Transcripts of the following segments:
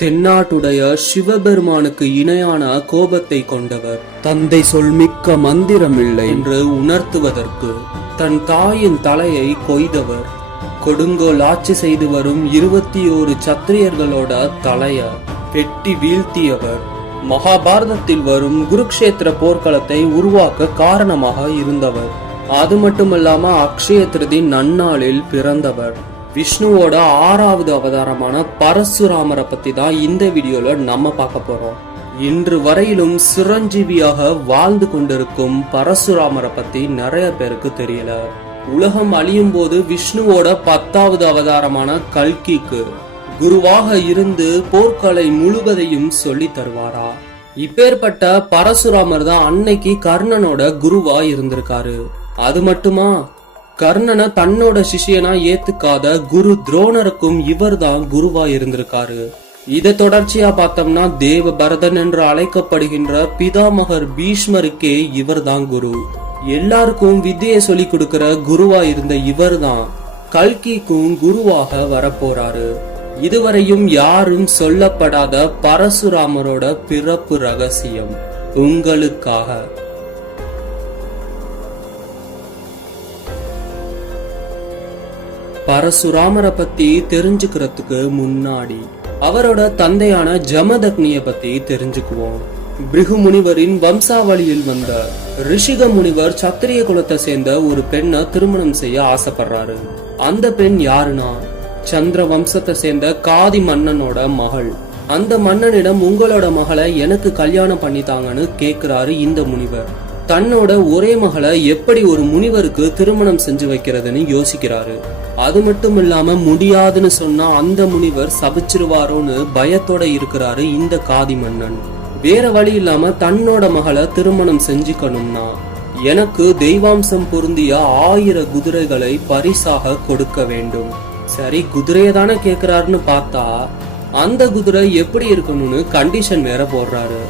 தென்னாட்டுடைய சிவபெருமானுக்கு இணையான கோபத்தை கொண்டவர். தந்தை சொல்மிக்க மந்திரமில்லை என்று உணர்த்துவதற்கு தன் தாயின் தலையை கொய்தவர். கொடுங்கோல் ஆட்சி செய்து வரும் இருபத்தி ஓரு சத்திரியர்களோட தலைய வெட்டி வீழ்த்தியவர். மகாபாரதத்தில் வரும் குருக்ஷேத்திர போர்க்களத்தை உருவாக்க காரணமாக இருந்தவர். அது மட்டுமல்லாம அக்ஷய திருதி நன்னாளில் பிறந்தவர். விஷ்ணுவோட ஆறாவது அவதாரமான பரசுராமரை பத்தி தான் இந்த வீடியோல நம்ம பார்க்க போறோம். இன்று வரையிலும் சிரஞ்சீவியாக வாழ்ந்து கொண்டிருக்கும் பரசுராமரை பத்தி நிறைய பேருக்கு தெரியல. உலகம் அழியும் போது விஷ்ணுவோட பத்தாவது அவதாரமான கல்கிக்கு குருவாக இருந்து போர்க்கலை முழுவதையும் சொல்லி தருவாரா? இப்பேற்பட்ட பரசுராமர் தான் அன்னைக்கு கர்ணனோட குருவா இருந்திருக்காரு. அது மட்டுமா? கர்ணனை தன்னோட சிஷியனா ஏத்துக்காத குரு துரோணருக்கும் இவர்தான் குருவா இருந்திருக்காரு இதை தொடர்ச்சியா பார்த்தோம்னா தேவ பரதன் என்று அழைக்கப்படுகின்ற பிதாமகர் பீஷ்மருக்கே இவர்தான் குரு. எல்லாருக்கும் வித்தியை சொல்லி கொடுக்கிற குருவா இருந்த இவர்தான் கல்கிக்கும் குருவாக வரப்போறாரு. இதுவரையும் யாரும் சொல்லப்படாத பரசுராமரோட பிறப்பு ரகசியம் உங்களுக்காக. பரசுராமரை பத்தி தெரிஞ்சுக்கிறதுக்கு முன்னாடி அவரோட தந்தையான ஜமதக்னிய பத்தி தெரிஞ்சுக்குவோம். பிருகு முனிவரின் வம்சாவளியில் வந்த ரிஷிக முனிவர் சத்திரிய குலத்தை சேர்ந்த ஒரு பெண்ணை திருமணம் செய்ய ஆசைப்படுறாரு. அந்த பெண் யாருன்னா சந்திர வம்சத்தை சேர்ந்த காதி மன்னனோட மகள். அந்த மன்னனிடம் உங்களோட மகளை எனக்கு கல்யாணம் பண்ணித்தாங்கன்னு கேக்குறாரு இந்த முனிவர். தன்னோட ஒரே மகளை எப்படி ஒரு முனிவருக்கு திருமணம் செஞ்சு வைக்கிறதுன்னு யோசிக்கிறாரு. அது மட்டும் இல்லாம முடியாதுன்னு சொன்னா அந்த முனிவர் சபிச்சிருவாரோன்னு பயத்தோட இருக்கிறாரு இந்த காதி மன்னன். வேற வழி இல்லாம தன்னோட மகளை திருமணம் செஞ்சுக்கணும்னா எனக்கு தெய்வாம்சம் பொருந்திய ஆயிர குதிரைகளை பரிசாக கொடுக்க வேண்டும். சரி குதிரையை தானே கேக்குறாருன்னு பார்த்தா அந்த குதிரை எப்படி இருக்கணும்னு கண்டிஷன் வேற போடுறாரு.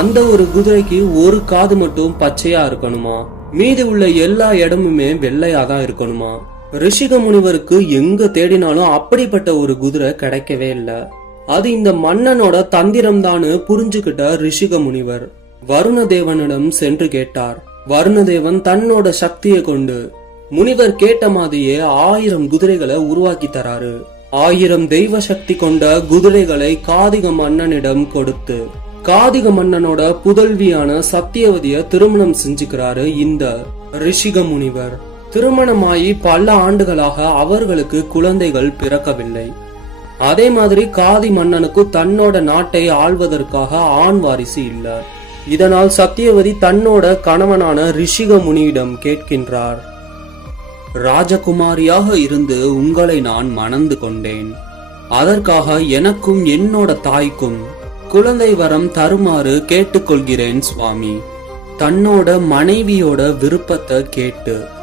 அந்த ஒரு குதிரைக்கு ஒரு காது மட்டும் பச்சையா இருக்கணுமா? மீதி உள்ள எல்லா இடமுமே வெள்ளையா தான் இருக்கணுமா? ரிஷிக முனிவருக்கு எங்க தேடினாலும் அப்படிப்பட்ட ஒரு குதிரை கிடைக்கவே இல்ல. அது இந்த மன்னனோட தந்திரம் தானு புரிஞ்சுகிட்ட ரிஷிக முனிவர் வருணதேவனிடம் சென்று கேட்டார். வருணதேவன் தன்னோட சக்தியை கொண்டு முனிவர் கேட்ட மாதிரியே ஆயிரம் குதிரைகளை உருவாக்கி தராரு. ஆயிரம் தெய்வ சக்தி கொண்ட குதிரைகளை காதிக மன்னனிடம் கொடுத்து காதிக மன்னனோட புதல்வியான சத்தியவதிய திருமணம் செஞ்சுக்கிறாரு இந்த ரிஷிக முனிவர் திருமணமாகி பல ஆண்டுகளாக அவர்களுக்கு குழந்தைகள் பிறக்கவில்லை. அதே மாதிரி காதி மன்னனுக்கு தன்னோட நாட்டை ஆள்வதற்காக ஆண் வாரிசு இல்லை. இதனால் சத்தியவதி தன்னோட கணவனான ரிஷிக முனியிடம் கேட்கின்றார். ராஜகுமாரியாக இருந்து உங்களை நான் மணந்து கொண்டேன். அதற்காக எனக்கும் என்னோட தாய்க்கும் குழந்தை வரம் தருமாறு கேட்டுக்கொள்கிறேன் சுவாமி. தன்னோட மனைவியோட விருப்பத்தை கேட்டு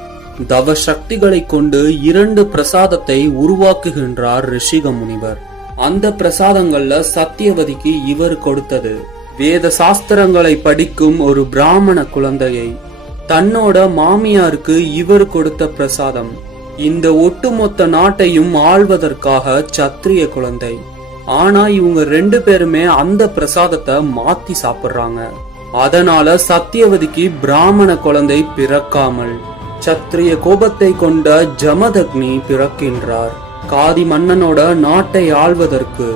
தவ சக்திகளை கொண்டு இரண்டு பிரசாதத்தை உருவாக்குகின்றார் ரிஷிக முனிவர் அந்த பிரசாதங்கள்ல சத்தியவதிக்கு இவர் கொடுத்தது. வேத சாஸ்திரங்களை படிக்கும் ஒரு பிராமண குழந்தையை. தன்னோட மாமியாருக்கு இவர் கொடுத்த பிரசாதம். இந்த ஒட்டுமொத்த நாட்டையும் ஆள்வதற்காக சத்திரிய குழந்தை. ஆனா இவங்க ரெண்டு பேருமே அந்த பிரசாதத்தை மாத்தி சாப்பிடுறாங்க. அதனால சத்தியவதிக்கு பிராமண குழந்தை பிறக்காமல். சத்திரிய கோபத்தை கொண்ட ஜமதக்னி பிறக்கின்றார். காதி மன்னனோட நாட்டை ஆள்வதற்கு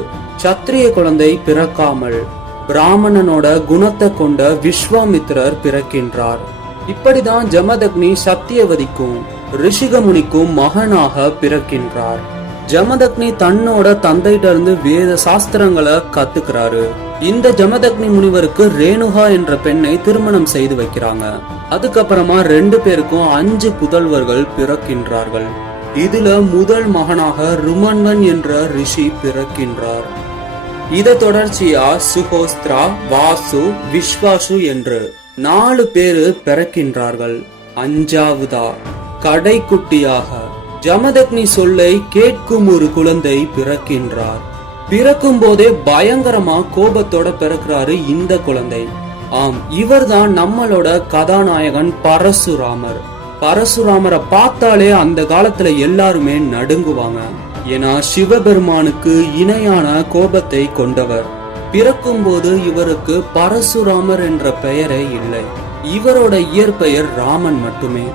சத்திரிய குழந்தை பிறக்காமல் பிராமணனோட குணத்தை கொண்ட விஸ்வாமித்திரர் பிறக்கின்றார். இப்படிதான் ஜமதக்னி சத்தியவதிக்கும் ரிஷிகமுனிக்கும் மகனாக பிறக்கின்றார். ஜமதக்னி தன்னோட தந்தையிட்ட இருந்து வேத சாஸ்திரங்களை கத்துக்கிறாரு. இந்த ஜமதக்னி முனிவருக்கு ரேணுகா என்ற பெண்ணை திருமணம் செய்து வைக்கிறாங்க. அதுக்கப்புறமா ரெண்டு பேருக்கும் அஞ்சு புதல்வர்கள் பிறக்கின்றார்கள். இதுல முதல் மகனாக ருமன்வன் என்ற ரிஷி பிறக்கின்றார். இத தொடர்ச்சியா சுகோஸ்திரா வாசு விஸ்வாசு என்று நாலு பேரு பிறக்கின்றார்கள். அஞ்சாவதா கடைக்குட்டியாக. ஜமதக்னி சொல்லை கேட்கும் ஒரு குழந்தை பிறக்கின்றார். பிறக்கும் போதே பயங்கரமா கோபத்தோட பிறக்கிறாரு இந்த குழந்தை. ஆம் இவர்தான் நம்மளோட கதாநாயகன் பரசுராமர். பரசுராமரை பார்த்தாலே அந்த காலத்துல எல்லாருமே நடுங்குவாங்க. ஏன்னா சிவபெருமானுக்கு இணையான கோபத்தை கொண்டவர். பிறக்கும்போது இவருக்கு பரசுராமர் என்ற பெயரே இல்லை. இவரோட இயற்பெயர் ராமன் மட்டுமே.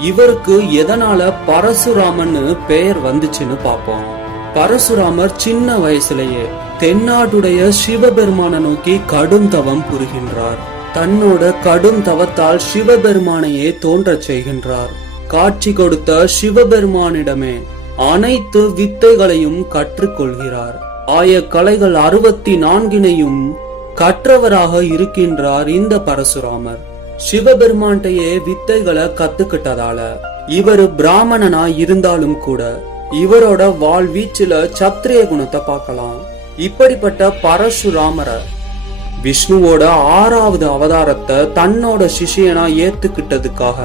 இவருக்கு எதனால பரசுராமன்னு பெயர் வந்துச்சுன்னு பார்ப்போம். பரசுராமர் சின்ன வயசுலயே தென்னாடுடைய சிவபெருமானை நோக்கி கடும் தவம் புரிகின்றார். தன்னோட கடும் தவத்தால் சிவபெருமானையே தோன்றச் செய்கின்றார். காட்சி கொடுத்த சிவபெருமானிடமே அனைத்து வித்தைகளையும் கற்றுக்கொள்கிறார் ஆய கலைகள் அறுபத்தி நான்கினையும் கற்றவராக இருக்கின்றார் இந்த பரசுராமர். சிவபெருமான்டையே வித்தைகளை கத்துக்கிட்டதால இவர் பிராமணனா இருந்தாலும் கூட இவரோட வாழ்வீச்சுல சத்திரிய குணத்தை பார்க்கலாம். இப்படிப்பட்ட பரசுராமரை விஷ்ணுவோட ஆறாவது அவதாரத்தை தன்னோட சிஷியனா ஏத்துக்கிட்டதுக்காக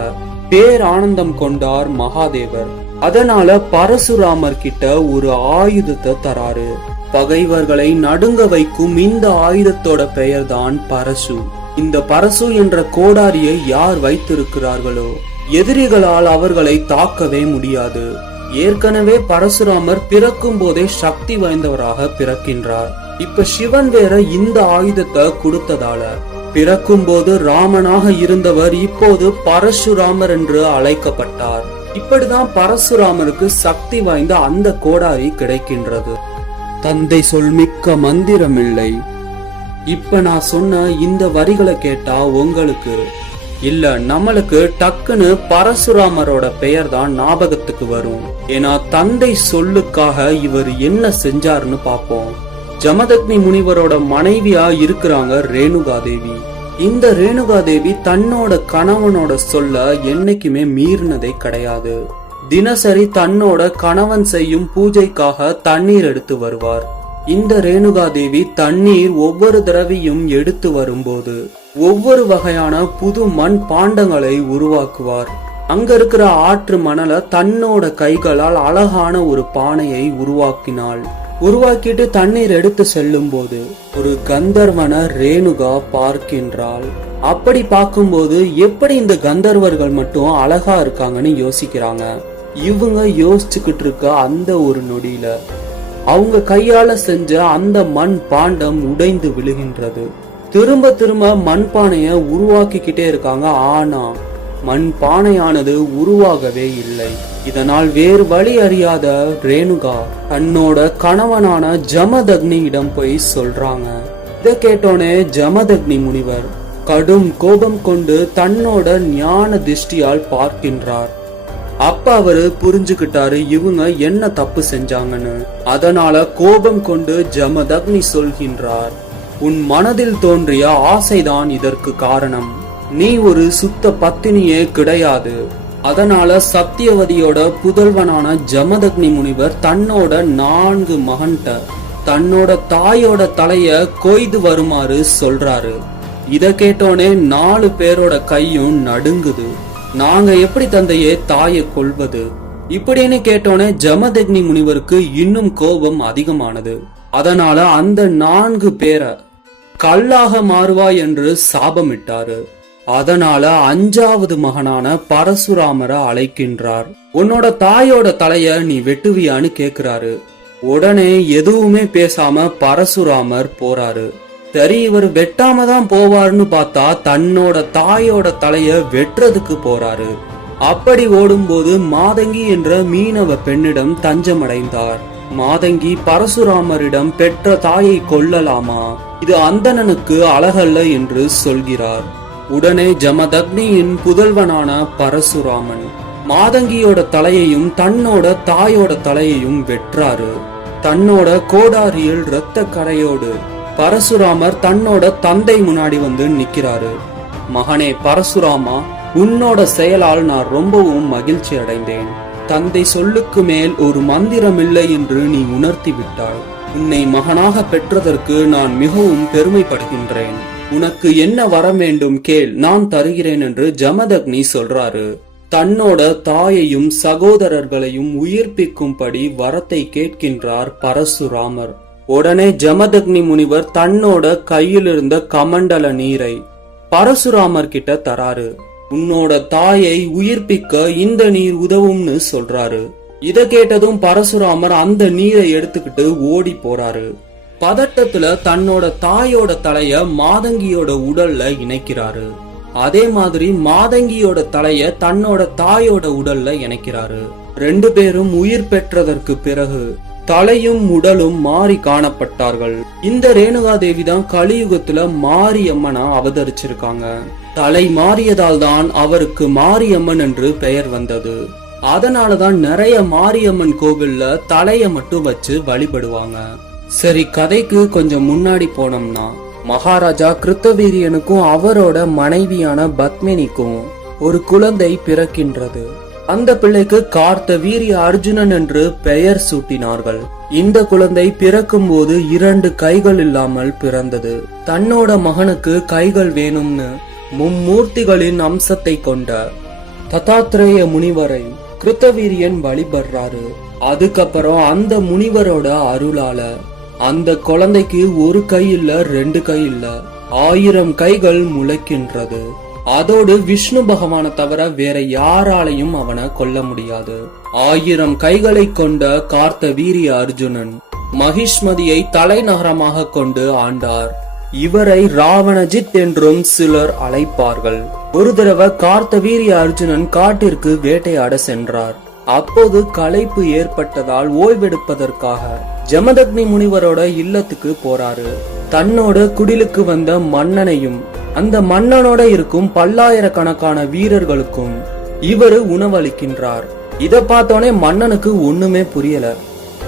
பேரானந்தம் கொண்டார் மகாதேவர். அதனால பரசுராமர் கிட்ட ஒரு ஆயுதத்தை தராரு. பகைவர்களை நடுங்க வைக்கும் இந்த ஆயுதத்தோட பெயர்தான் பரசு. இந்த பரசு என்ற கோடாரியை யார் வைத்திருக்கிறார்களோ எதிரிகளால் அவர்களை தாக்கவே முடியாது. ஏற்கனவே பரசுராமர் பிறக்கும் போதே சக்தி வாய்ந்தவராக பிறக்கின்றார். இப்ப சிவன் வேற இந்த ஆயுதத்தை கொடுத்ததால. பிறக்கும் போது ராமனாக இருந்தவர் இப்போது பரசுராமர் என்று அழைக்கப்பட்டார். இப்படிதான் பரசுராமருக்கு சக்தி வாய்ந்த அந்த கோடாரி கிடைக்கின்றது. தந்தை சொல் மிக்க மந்திரம் இல்லை இப்ப நான் சொன்ன இந்த வரிகளை கேட்டா உங்களுக்கு இல்ல நம்மளுக்கு டக்குன்னு பரசுராமரோட பெயர் தான் ஞாபகத்துக்கு வரும். ஏன்னா தந்தை சொல்லுக்காக இவர் என்ன செஞ்சாருன்னு பாப்போம் ஜமதக்னி முனிவரோட மனைவியா இருக்கிறாங்க ரேணுகா தேவி இந்த ரேணுகா தேவி தன்னோட கணவனோட சொல்ல என்னைக்குமே மீறினதே கிடையாது. தினசரி தன்னோட கணவன் செய்யும் பூஜைக்காக தண்ணீர் எடுத்து வருவார். இந்த ரேணுகா தேவி தண்ணீர் ஒவ்வொரு தடவையும் எடுத்து வரும்போது ஒவ்வொரு வகையான புது மண் பாண்டங்களை உருவாக்குவார். அங்க இருக்கிற ஆற்று மணலை தன்னோட கைகளால் அழகான ஒரு பானையை உருவாக்கினாள். உருவாக்கிட்டு தண்ணீர் எடுத்து செல்லும் போது ஒரு கந்தர்வன ரேணுகா பார்க்கின்றாள். அப்படி பார்க்கும்போது எப்படி இந்த கந்தர்வர்கள் மட்டும் அழகா இருக்காங்கன்னு யோசிக்கிறாங்க. இவங்க யோசிச்சுக்கிட்டு இருக்க அந்த ஒரு நொடியில அவங்க கையால செஞ்ச அந்த மண் பாண்டம் உடைந்து விழுகின்றது. திரும்ப திரும்ப மண்பானையை உருவாக்கிக்கிட்டே இருக்காங்க. ஆனா மண்பானையானது உருவாகவே இல்லை. இதனால் வேறு வழி அறியாத ரேணுகா தன்னோட கணவனான ஜமதக்னியிடம் போய் சொல்றாங்க. இதை கேட்டோனே ஜமதக்னி முனிவர் கடும் கோபம் கொண்டு தன்னோட ஞான திருஷ்டியால் பார்க்கின்றார். அப்ப அவரு புரிஞ்சுக்கிட்டாரு இவங்க என்ன தப்பு செஞ்சாங்கன்னு. அதனால கோபம் கொண்டு ஜமதக்னி சொல்கின்றார். உன் மனதில் தோன்றிய ஆசைதான் இதற்கு காரணம். நீ ஒரு சுத்த பத்தினியே கிடையாது. அதனால சத்தியவதியோட புதல்வனான ஜமதக்னி முனிவர் தன்னோட நான்கு மகன்கிட்ட தன்னோட தாயோட தலைய கொய்து வருமாறு சொல்றாரு. இத கேட்டோனே நாலு பேரோட கையும் நடுங்குது. நாங்க எப்படி தந்தையே தாயை கொள்வது இப்படின்னு கேட்டோனே ஜமதக்னி முனிவருக்கு இன்னும் கோபம் அதிகமானது. அதனால அந்த நான்கு பேரை கல்லாக மாறுவாய் என்று சாபமிட்டாரு. அதனால அஞ்சாவது மகனான பரசுராமரை அழைக்கின்றார். உன்னோட தாயோட தலைய நீ வெட்டுவியான்னு கேக்குறாரு. உடனே எதுவுமே பேசாம பரசுராமர் போறாரு. சரி இவர் வெட்டாம தான் போவார்னு பார்த்தா தன்னோட தாயோட தலைய வெட்டுறதுக்கு போறாரு. அப்படி ஓடும்போது மாதங்கி என்ற மீனவ பெண்ணிடம் தஞ்சமடைந்தார். மாதங்கி பரசுராமரிடம் பெற்ற தாயை கொல்லலாமா? இது அந்தணனுக்கு அழகல்ல என்று சொல்கிறார். உடனே ஜமதக்னியின் புதல்வனான பரசுராமன் மாதங்கியோட தலையையும் தன்னோட தாயோட தலையையும் வெற்றாரு. தன்னோட கோடாரியில் இரத்த கரையோடு பரசுராமர் தன்னோட தந்தை முன்னாடி வந்து நிக்கிறாரு மகனே பரசுராமா உன்னோட செயலால் நான் ரொம்பவும் மகிழ்ச்சி அடைந்தேன் தந்தை சொல்லுக்கு மேல் ஒரு மந்திரம் இல்லை என்று நீ உணர்த்தி விட்டாய் உன்னை மகனாக பெற்றதற்கு நான் மிகவும் பெருமைப்படுகின்றேன். உனக்கு என்ன வர வேண்டும் கேள் நான் தருகிறேன் என்று ஜமதக்னி சொல்றாரு. தன்னோட தாயையும் சகோதரர்களையும் உயிர்ப்பிக்கும்படி வரத்தை கேட்கின்றார் பரசுராமர். உடனே ஜமதக்னி முனிவர் தன்னோட கையிலிருந்த கமண்டல நீரை பரசுராமர் கிட்ட தராரு. உன்னோட தாயை உயிர்ப்பிக்க இந்த நீர் உதவும்னு சொல்றாரு. இத கேட்டதும் பரசுராமர் அந்த நீரை எடுத்துக்கிட்டு ஓடி போறாரு. பதட்டத்துல தன்னோட தாயோட தலைய மாதங்கியோட உடல்ல இணைக்கிறாரு. அதே மாதிரி மாதங்கியோட தலைய தன்னோட தாயோட உடல்ல இணைக்கிறாரு. ரெண்டு பேரும் உயிர் பெற்றதற்கு பிறகு தலையும் உடலும் மாறி காணப்பட்டார்கள். இந்த ரேணுகா தேவி தான் கலியுகத்துல மாரியம்மனா அவதரிச்சிருக்காங்க. தலை மாறியதால் தான் அவருக்கு மாரியம்மன் என்று பெயர் வந்தது. அதனாலதான் நிறைய மாரியம்மன் கோவில்ல தலைய மட்டும் வச்சு வழிபடுவாங்க. சரி கதைக்கு கொஞ்சம் முன்னாடி போனோம்னா மகாராஜா கிருத்தவீரியனுக்கும் அவரோட மனைவியான பத்மினிக்கும் ஒரு குழந்தை பிறக்கின்றது. அந்த பிள்ளைக்கு கார்த்த வீரிய அர்ஜுனன் என்று பெயர் சூட்டினார்கள். இந்த குழந்தை பிறக்கும் போது இரண்டு கைகள் இல்லாமல் பிறந்தது. தன்னோட மகனுக்கு கைகள் வேணும்னு மும்மூர்த்திகளின் அம்சத்தை கொண்ட தத்தாத்ரேய முனிவரை கிருத்தவீரியன் வழிபடுறாரு. அதுக்கப்புறம் அந்த முனிவரோட அருளால அந்த குழந்தைக்கு ஒரு கை இல்ல ரெண்டு கை இல்ல ஆயிரம் கைகள் முளைக்கின்றது. அதோடு விஷ்ணு பகவானை தவிர வேற யாராலையும் அவனை கொல்ல முடியாது. ஆயிரம் கைகளை கொண்ட கார்த்த வீரிய அர்ஜுனன் மகிஷ்மதியை தலைநகரமாக கொண்டு ஆண்டார். இவரை ராவணஜித் என்றும் சிலர் அழைப்பார்கள். ஒரு தடவை கார்த்த வீரிய அர்ஜுனன் காட்டிற்கு வேட்டையாட சென்றார். அப்போது களைப்பு ஏற்பட்டதால் ஓய்வெடுப்பதற்காக ஜமதக்னி முனிவரோட இல்லத்துக்கு போறாரு. தன்னோட குடிலுக்கு வந்த மன்னனையும் அந்த மன்னனோட இருக்கும் பல்லாயிரக்கணக்கான வீரர்களுக்கும் இவரு உணவளிக்கின்றார். இத பார்த்தோன்னே மன்னனுக்கு ஒண்ணுமே புரியல.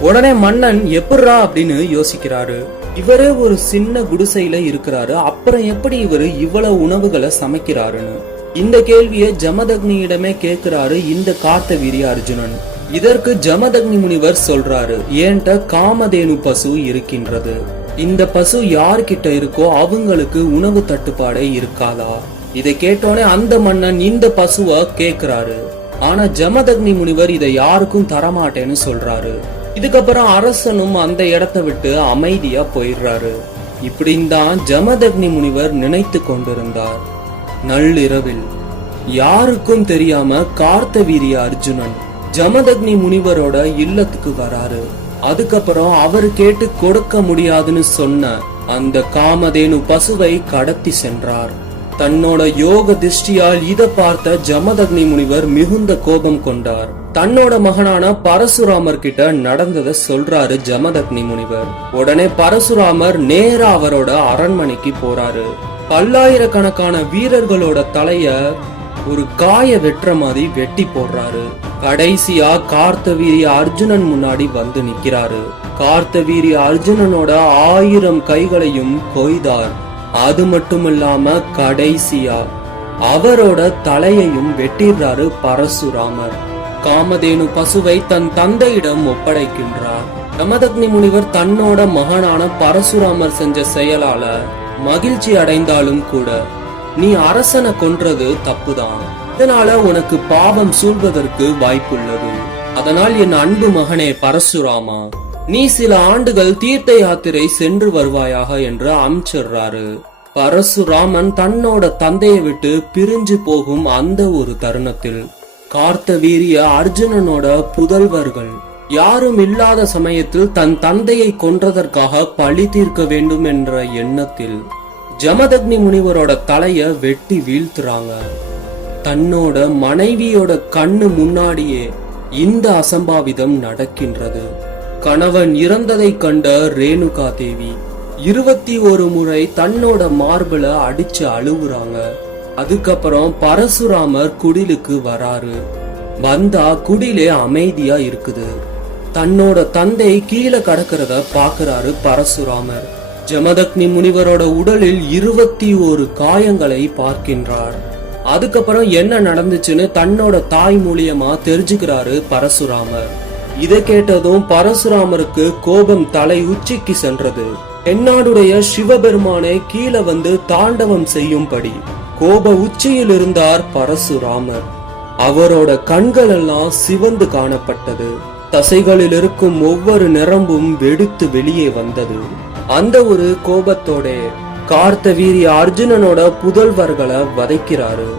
உடனே மன்னன் எப்படிரா அப்படின்னு யோசிக்கிறாரு. இவரே ஒரு சின்ன குடிசையில இருக்கிறாரு. அப்புறம் எப்படி இவரு இவ்வளவு உணவுகளை சமைக்கிறாருன்னு. இந்த கேள்வியை ஜமதக்னியிடமே கேட்கிறாரு இந்த காத்த வீரிய அர்ஜுனன். இதற்கு ஜமதக்னி முனிவர் சொல்றாரு ஏன்ட்ட காமதேனு பசு இருக்கின்றது. இந்த பசு யார்கிட்ட இருக்கோ அவங்களுக்கு உணவு தட்டுப்பாடே இருக்காதா? இதை கேட்டோனே அந்த மன்னன் இந்த பசுவை கேக்குறாரு. ஆனா ஜமதக்னி முனிவர் இதை யாருக்கும் தரமாட்டேன்னு சொல்றாரு. இதுக்கப்புறம் அரசனும் அந்த இடத்தை விட்டு அமைதியா போயிடுறாரு. இப்படிந்தான் ஜமதக்னி முனிவர் நினைத்து கொண்டிருந்தார். நள்ளிரவில். யாருக்கும் தெரியாம கார்த்தவீரிய அர்ஜுனன் ஜமதக்னி முனிவரோட இல்லத்துக்கு வராரு. அதுக்கப்புறம் அவர் கேட்டு கொடுக்க முடியாதுன்னு சொன்ன அந்த காமதேனு பசுவை கடத்தி சென்றார். தன்னோட யோக திருஷ்டியால் இத பார்த்த ஜமதக்னி முனிவர் மிகுந்த கோபம் கொண்டார். தன்னோட மகனான பரசுராமர் கிட்ட நடந்ததை சொல்றாரு ஜமதக்னி முனிவர். உடனே பரசுராமர் நேரா அவரோட அரண்மனைக்கு போறாரு. பல்லாயிரக்கணக்கான வீரர்களோட தலைய ஒரு காய வெட்டுற மாதிரி வெட்டி போடுறாரு. கடைசியா கார்த்தவீரிய அர்ஜுனன் முன்னாடி வந்து நிக்கிறாரு கார்த்தவீரிய அர்ஜுனனோட ஆயிரம் கைகளையும் கொய்தார். அது மட்டும் இல்லாம கடைசியா அவரோட தலையையும் வெட்டிடுறாரு பரசுராமர். காமதேனு பசுவை தன் தந்தையிடம் ஒப்படைக்கின்றார். யமதக்னி முனிவர் தன்னோட மகனான பரசுராமர் செஞ்ச செயலால மகிழ்ச்சி அடைந்தாலும் கூட நீ அரசனை கொன்றது தப்புதான். இதனால உனக்கு பாவம் சூழ்வதற்கு வாய்ப்புள்ளது. அதனால் என் அன்பு மகனே பரசுராமா நீ சில ஆண்டுகள் தீர்த்த யாத்திரை சென்று வருவாயாக என்று அமைச்சர்றாரு பரசுராமன் தன்னோட தந்தையை விட்டு பிரிஞ்சு போகும் அந்த ஒரு தருணத்தில் கார்த்த வீரிய அர்ஜுனனோட புதல்வர்கள் யாரும் இல்லாத சமயத்தில் தன் தந்தையை கொன்றதற்காக பழி தீர்க்க வேண்டும் என்ற எண்ணத்தில் ஜமதக்னி முனிவரோட தலைய வெட்டி வீழ்த்துறாங்க. தன்னோட மனைவியோட கண்ணு முன்னாடியே இந்த அசம்பாவிதம் நடக்கின்றது. கணவன் இறந்ததை கண்ட ரேணுகா தேவி இருபத்தி ஒரு முறை தன்னோட மார்பிள அடிச்சு அழுவுறாங்க. அதுக்கப்புறம் பரசுராமர் குடிலுக்கு வராரு. வந்தா குடிலே அமைதியா இருக்குது. தன்னோட தந்தை கீழே கடக்கிறத பாக்குறாரு பரசுராமர். ஜமதக்னி முனிவரோட உடலில் இருபத்தி ஒரு காயங்களை பார்க்கின்றார். அதுக்கப்புறம் என்ன நடந்துச்சுன்னு தன்னோட தாய் மூலியமா தெரிஞ்சுக்கிறாரு பரசுராமர். இதை கேட்டதும் பரசுராமருக்கு கோபம் தலை உச்சிக்கு சென்றது. தென்னாடுடைய சிவபெருமானே கீழே வந்து தாண்டவம் செய்யும்படி கோப உச்சியில் இருந்தார் பரசுராமர். அவரோட கண்கள் எல்லாம் சிவந்து காணப்பட்டது. தசைகளில் இருக்கும் ஒவ்வொரு நிரம்பும் வெடித்து வெளியே வந்தது. அந்த ஒரு கோபத்தோட கார்த்தவீரி அர்ஜுனனோட புதல்வர்களை வதைக்கிறாரு.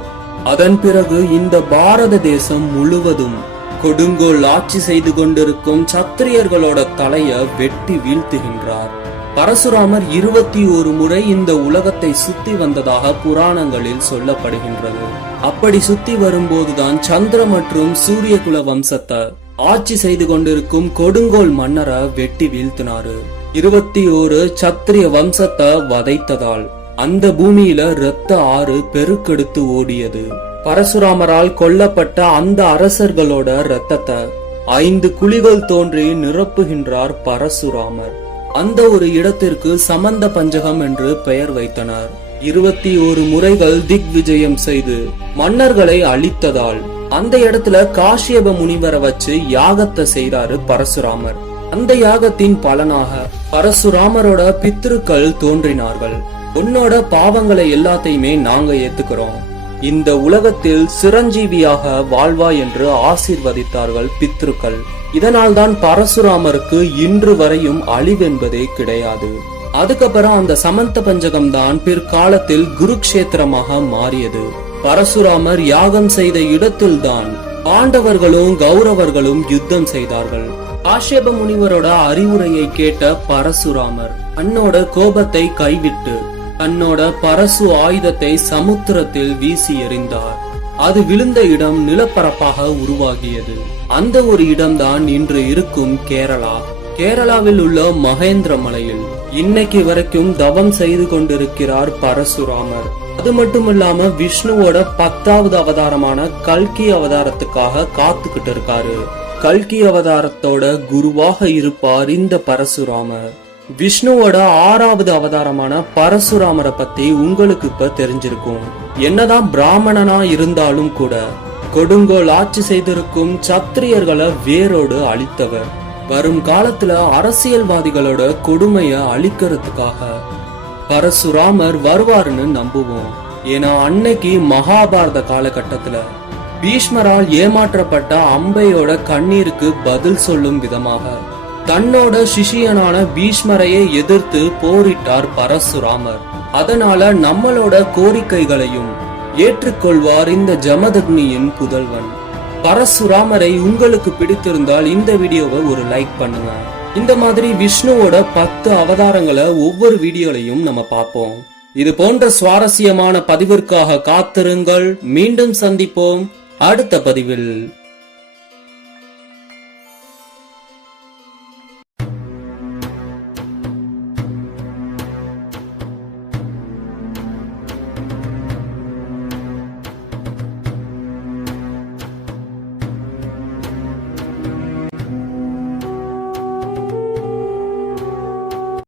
அதன் பிறகு இந்த பாரத தேசம் முழுவதும் கொடுங்கோல் ஆட்சி செய்து கொண்டிருக்கும் சத்திரியர்களோட தலைய வெட்டி வீழ்த்துகின்றார். பரசுராமர் இருபத்தி ஒரு முறை இந்த உலகத்தை சுத்தி வந்ததாக புராணங்களில் சொல்லப்படுகின்றது. அப்படி சுத்தி வரும்போதுதான் சந்திர மற்றும் சூரியகுல வம்சத்தை ஆட்சி செய்து கொண்டிருக்கும் கொடுங்கோல் மன்னரை வெட்டி வீழ்த்தினாரு. இருபத்தி ஒரு சத்திரிய வம்சத்தை வதைத்ததால் அந்த பூமியில இரத்த ஆறு பெருக்கெடுத்து ஓடியது. பரசுராமரால் கொல்லப்பட்ட அந்த அரசர்களோட இரத்தத்தை ஐந்து குழிகள் தோன்றி நிரப்புகின்றார் பரசுராமர். அந்த ஒரு இடத்திற்கு சமந்த பஞ்சகம் என்று பெயர் வைத்தனர். இருபத்தி ஒரு முறைகள் திக் விஜயம் செய்து மன்னர்களை அழித்ததால் அந்த இடத்துல காஷ்யப முனிவரை வச்சு யாகத்தை செய்தாரு பரசுராமர். அந்த யாகத்தின் பலனாக பரசுராமரோட பித்ருக்கள் தோன்றினார்கள். உன்னோட பாவங்களை எல்லாத்தையுமே நாங்க ஏத்துக்கிறோம். இந்த உலகத்தில் சிரஞ்சீவியாக வாழ்வா என்று ஆசீர்வதித்தார்கள் பித்ருக்கள் இதனால்தான் பரசுராமருக்கு இன்று வரையும் அழிவென்பதே கிடையாது. அதுக்கப்புறம் அந்த சமந்த பஞ்சகம் தான் பிற்காலத்தில் குருக்ஷேத்திரமாக மாறியது. பரசுராமர் யாகம் செய்த இடத்தில்தான் பாண்டவர்களும் கௌரவர்களும் யுத்தம் செய்தார்கள். ஆஷேப முனிவரோட அறிவுரையை கேட்ட பரசுராமர் தன்னோட கோபத்தை கைவிட்டு தன்னோட பரசு ஆயுதத்தை சமுத்திரத்தில் வீசி எறிந்தார். அது விழுந்த இடம் நிலப்பரப்பாக உருவாகியது. அந்த ஒரு இடம்தான் இன்று இருக்கும் கேரளா. கேரளாவில் உள்ள மகேந்திர மலையில் இன்னைக்கு வரைக்கும் தவம் செய்து கொண்டிருக்கிறார் பரசுராமர். அது மட்டும் இல்லாம விஷ்ணுவோட பத்தாவது அவதாரமான கல்கி அவதாரத்துக்காக காத்துக்கிட்டு இருக்காரு. கல்கி அவதாரத்தோட குருவாக இருப்பார் இந்த பரசுராமர். விஷ்ணுவோட ஆறாவது அவதாரமான பரசுராமரை பத்தி உங்களுக்கு இப்ப தெரிஞ்சிருக்கும். என்னதான் பிராமணனா இருந்தாலும் கூட கொடுங்கோல் ஆட்சி செய்திருக்கும் சத்திரியர்களை வேரோடு அழித்தவர். வரும் காலத்துல அரசியல்வாதிகளோட கொடுமைய அழிக்கிறதுக்காக பரசுராமர் வருவாருன்னு நம்புவோம். ஏன்னா அன்னைக்கு மகாபாரத காலகட்டத்துல பீஷ்மரால் ஏமாற்றப்பட்ட அம்பையோட கண்ணீருக்கு பதில் சொல்லும் விதமாக தன்னோட சிஷியனான பீஷ்மரையே எதிர்த்து போரிட்டார் பரசுராமர். அதனால நம்மளோட கோரிக்கைகளையும் ஏற்றுக்கொள்வார் இந்த ஜமதக்னியின் புதல்வன். பரசுராமரை உங்களுக்கு பிடித்திருந்தால் இந்த வீடியோவை ஒரு லைக் பண்ணுங்க. இந்த மாதிரி விஷ்ணுவோட பத்து அவதாரங்களை ஒவ்வொரு வீடியோலையும் நம்ம பார்ப்போம். இது போன்ற சுவாரஸ்யமான பதிவிற்காக காத்திருங்கள். மீண்டும் சந்திப்போம். அடுத்த பதிவில்